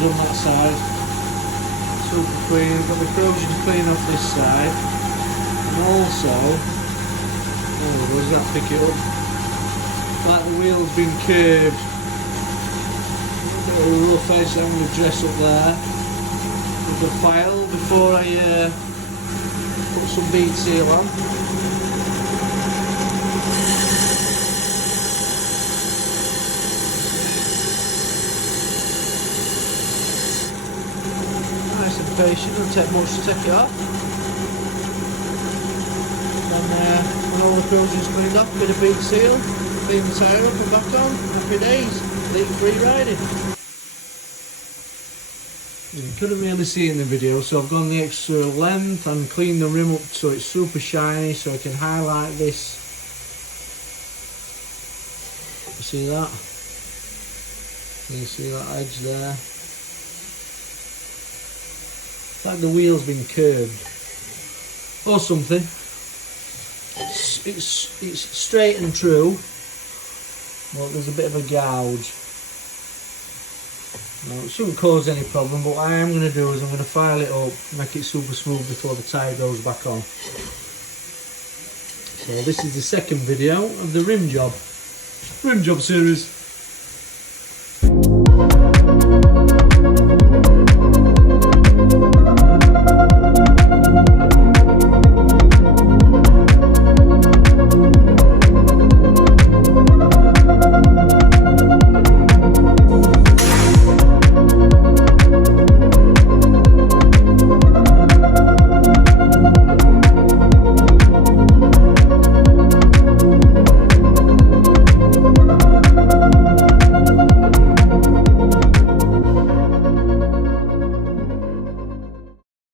brushes on that side. Super clean. Got the corrosion clean off this side. And also, oh, does that pick it up? Like the wheel's been curved. A bit of a rough edge that I'm going to dress up there with the file before I put some bead seal on. Nice and patient, doesn't take much to take it off. And when all the corrosion's cleaned off, bit of bead seal, clean the tyre up and back on. Happy days, leak-free riding. You couldn't really see it in the video, so I've gone the extra length and cleaned the rim up so it's super shiny, so I can highlight this. You see that? Can you see that edge there? It's like the wheel's been curved or something. It's straight and true, but there's a bit of a gouge. No, it shouldn't cause any problem, but what I am going to do is I'm going to file it up, make it super smooth before the tyre goes back on. So this is the second video of the rim job series.